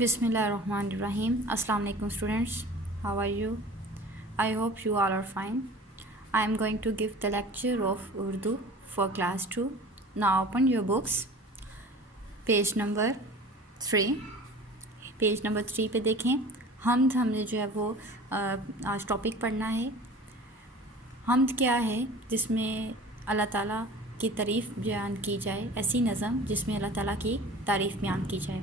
Bismillahirrahmanirrahim. Assalamu alaikum students. How are you? I hope you all are fine. I am going to give the lecture of Urdu for class 2. Now open your books. Page number 3. Page number 3 पे देखें. हमने जो है वो आज topic पढ़ना है. हम्द क्या है? जिसमें अल्लाह ताला की तारीफ़ बयान की जाए, ऐसी नज़म जिसमें अल्लाह ताला की तारीफ़ बयान की जाए.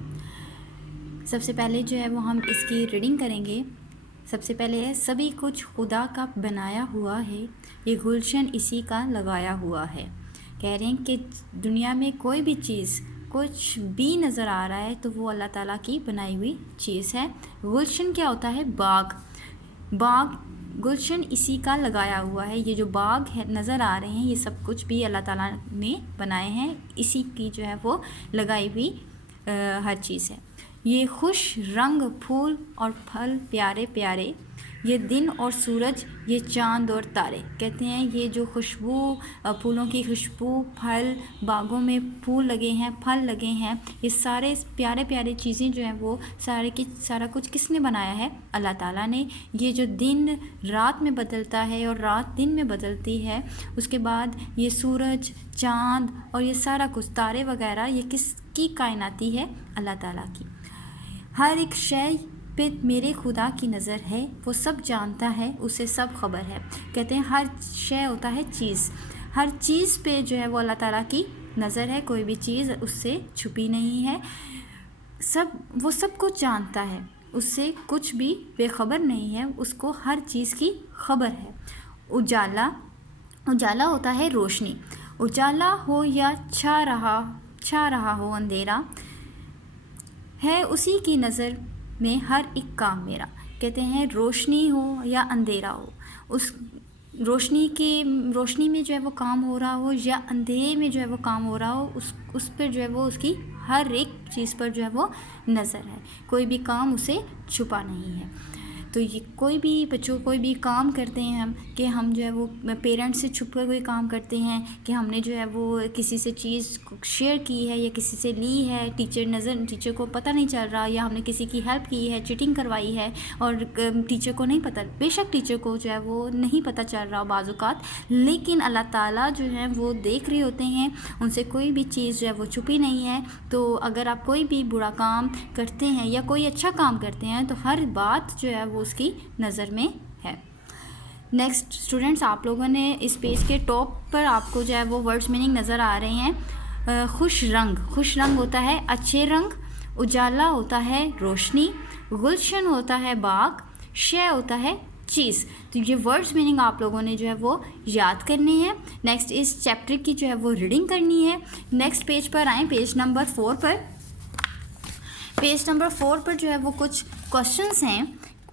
सबसे पहले जो है वो हम इसकी रीडिंग करेंगे. सबसे पहले है, सभी कुछ खुदा का बनाया हुआ है, ये गुलशन इसी का लगाया हुआ है. कह रहे हैं कि दुनिया में कोई भी चीज़ कुछ भी नज़र आ रहा है तो वो अल्लाह ताला की बनाई हुई चीज़ है. गुलशन क्या होता है? बाग. गुलशन इसी का लगाया हुआ है. ये जो बाग है नज़र आ रहे हैं, ये सब कुछ भी अल्लाह ताला ने बनाए हैं. इसी की जो है वो लगाई हुई हर चीज़ है. ये खुश रंग फूल और फल प्यारे प्यारे, ये दिन और सूरज, ये चाँद और तारे. कहते हैं ये जो खुशबू, फूलों की खुशबू, फल, बागों में फूल लगे हैं, फल लगे हैं, ये सारे प्यारे प्यारे चीज़ें जो हैं वो सारा कुछ किसने बनाया है? अल्लाह ताला ने. ये जो दिन रात में बदलता है और रात दिन में बदलती है, उसके बाद ये सूरज, चाँद और ये सारा कुछ तारे वगैरह, ये किसकी कायनाती है? अल्लाह ताला की. हर एक शय पे मेरे खुदा की नज़र है, वो सब जानता है, उसे सब खबर है. कहते हैं हर शय होता है चीज़, हर चीज़ पे जो है वो अल्लाह ताला की नज़र है. कोई भी चीज़ उससे छुपी नहीं है. वो सब कुछ जानता है, उससे कुछ भी बेखबर नहीं है, उसको हर चीज़ की खबर है. उजाला होता है रोशनी. उजाला हो या छा रहा हो अंधेरा, है उसी की नज़र में हर एक काम मेरा. कहते हैं रोशनी हो या अंधेरा हो, उस रोशनी में जो है वो काम हो रहा हो या अंधेरे में जो है वो काम हो रहा हो, उस पर जो है वो उसकी हर एक चीज़ पर जो है वो नज़र है. कोई भी काम उसे छुपा नहीं है. तो ये कोई भी बच्चों कोई भी काम करते हैं हम जो है वो पेरेंट्स से छुप कर कोई काम करते हैं कि हमने जो है वो किसी से चीज़ शेयर की है या किसी से ली है, टीचर को पता नहीं चल रहा, या हमने किसी की हेल्प की है, चीटिंग करवाई है और टीचर को नहीं पता. बेशक टीचर को जो है वो नहीं पता चल रहा बाज़ुकात, लेकिन अल्लाह ताला जो है वो देख रहे होते हैं. उनसे कोई भी चीज़ जो है वो छुपी नहीं है. तो अगर आप कोई भी बुरा काम करते हैं या कोई अच्छा काम करते हैं तो हर बात जो है वो उसकी नज़र में है. नेक्स्ट स्टूडेंट्स, आप लोगों ने इस पेज के टॉप पर आपको जो है वो वर्ड्स मीनिंग नज़र आ रहे हैं. खुश रंग होता है अच्छे रंग. उजाला होता है रोशनी. गुलशन होता है बाग. शय होता है चीज़. तो ये वर्ड्स मीनिंग आप लोगों ने जो है वो याद करने हैं. नेक्स्ट इस चैप्टर की जो है वो रीडिंग करनी है. नेक्स्ट पेज पर आएँ, पेज नंबर 4 पर. पेज नंबर 4 पर जो है वो कुछ क्वेश्चंस हैं.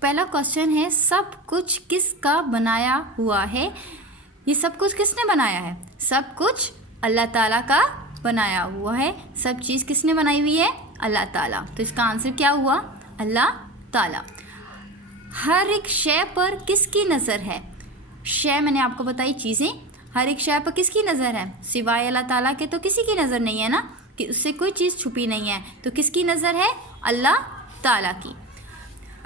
पहला क्वेश्चन है, सब कुछ किसका बनाया हुआ है? ये सब कुछ किसने बनाया है? सब कुछ अल्लाह ताला का बनाया हुआ है. सब चीज़ किसने बनाई हुई है? अल्लाह ताला. तो इसका आंसर क्या हुआ? अल्लाह ताला. हर एक शय पर किसकी नज़र है? शय मैंने आपको बताई चीज़ें. हर एक शय पर किसकी नज़र है? सिवाय अल्लाह ताला के तो किसी की नज़र नहीं है ना, कि उससे कोई चीज़ छुपी नहीं है. तो किसकी नज़र है? अल्लाह ताला की.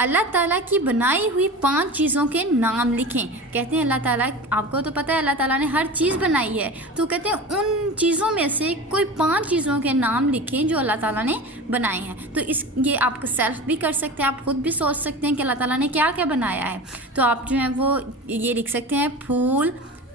अल्लाह ताला की बनाई हुई 5 चीज़ों के नाम लिखें. कहते हैं अल्लाह ताला, आपको तो पता है अल्लाह ताला ने हर चीज़ बनाई है, तो कहते हैं उन चीज़ों में से कोई 5 चीज़ों के नाम लिखें जो अल्लाह ताला ने बनाए हैं. तो ये आप सेल्फ भी कर सकते हैं, आप खुद भी सोच सकते हैं कि अल्लाह ताला ने क्या क्या बनाया है. तो आप जो है वो ये लिख सकते हैं, फूल,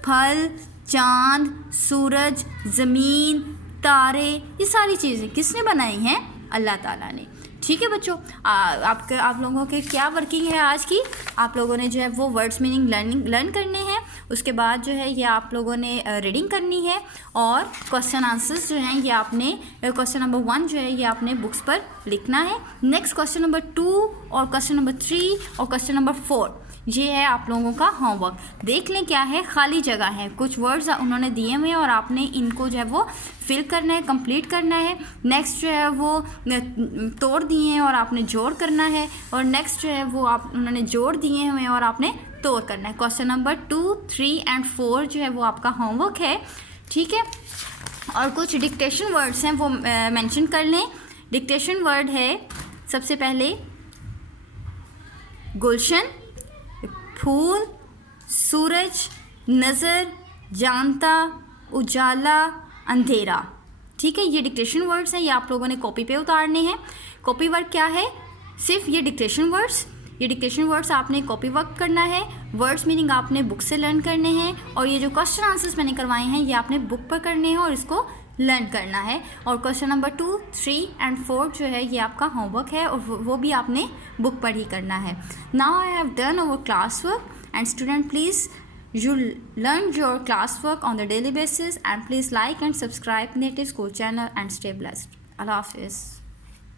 फल, चाँद, सूरज, ज़मीन, तारे, ये सारी चीज़ें किसने बनाई हैं? अल्लाह ताला ने. ठीक है बच्चों, आप लोगों के क्या वर्किंग है आज की? आप लोगों ने जो है वो वर्ड्स मीनिंग लर्न करने हैं. उसके बाद जो है ये आप लोगों ने रीडिंग करनी है, और क्वेश्चन आंसर्स जो हैं ये आपने क्वेश्चन नंबर 1 जो है ये आपने बुक्स पर लिखना है. नेक्स्ट क्वेश्चन नंबर 2 और क्वेश्चन नंबर 3 और क्वेश्चन नंबर 4, ये है आप लोगों का होमवर्क. देख लें क्या है, खाली जगह है, कुछ वर्ड्स उन्होंने दिए हुए हैं और आपने इनको जो है वो फिल करना है, कंप्लीट करना है. नेक्स्ट जो है वो तोड़ दिए हैं और आपने जोड़ करना है, और नेक्स्ट जो है वो उन्होंने जोड़ दिए हुए हैं और आपने तोड़ करना है. क्वेश्चन नंबर 2, 3 एंड 4 जो है वो आपका होमवर्क है. ठीक है, और कुछ डिक्टेशन वर्ड्स हैं वो मेंशन कर लें. डिक्टेशन वर्ड है सबसे पहले गुलशन, फूल, सूरज, नज़र, जानता, उजाला, अंधेरा। ठीक है, ये डिक्टेशन वर्ड्स हैं, ये आप लोगों ने कॉपी पे उतारने हैं। कॉपी वर्क क्या है? सिर्फ ये डिक्टेशन वर्ड्स आपने कॉपी वर्क करना है। वर्ड्स मीनिंग आपने बुक से लर्न करने हैं, और ये जो क्वेश्चन आंसर्स मैंने करवाए हैं ये आपने बुक पर करने हैं और इसको लर्न करना है। और क्वेश्चन नंबर 2, 3 एंड 4 जो है ये आपका होमवर्क है, और वो भी आपने बुक पर ही करना है। Now I have done our class work, and student please you learn your classwork on the daily basis, and please like and subscribe Native School channel and stay blessed. Allah Hafiz.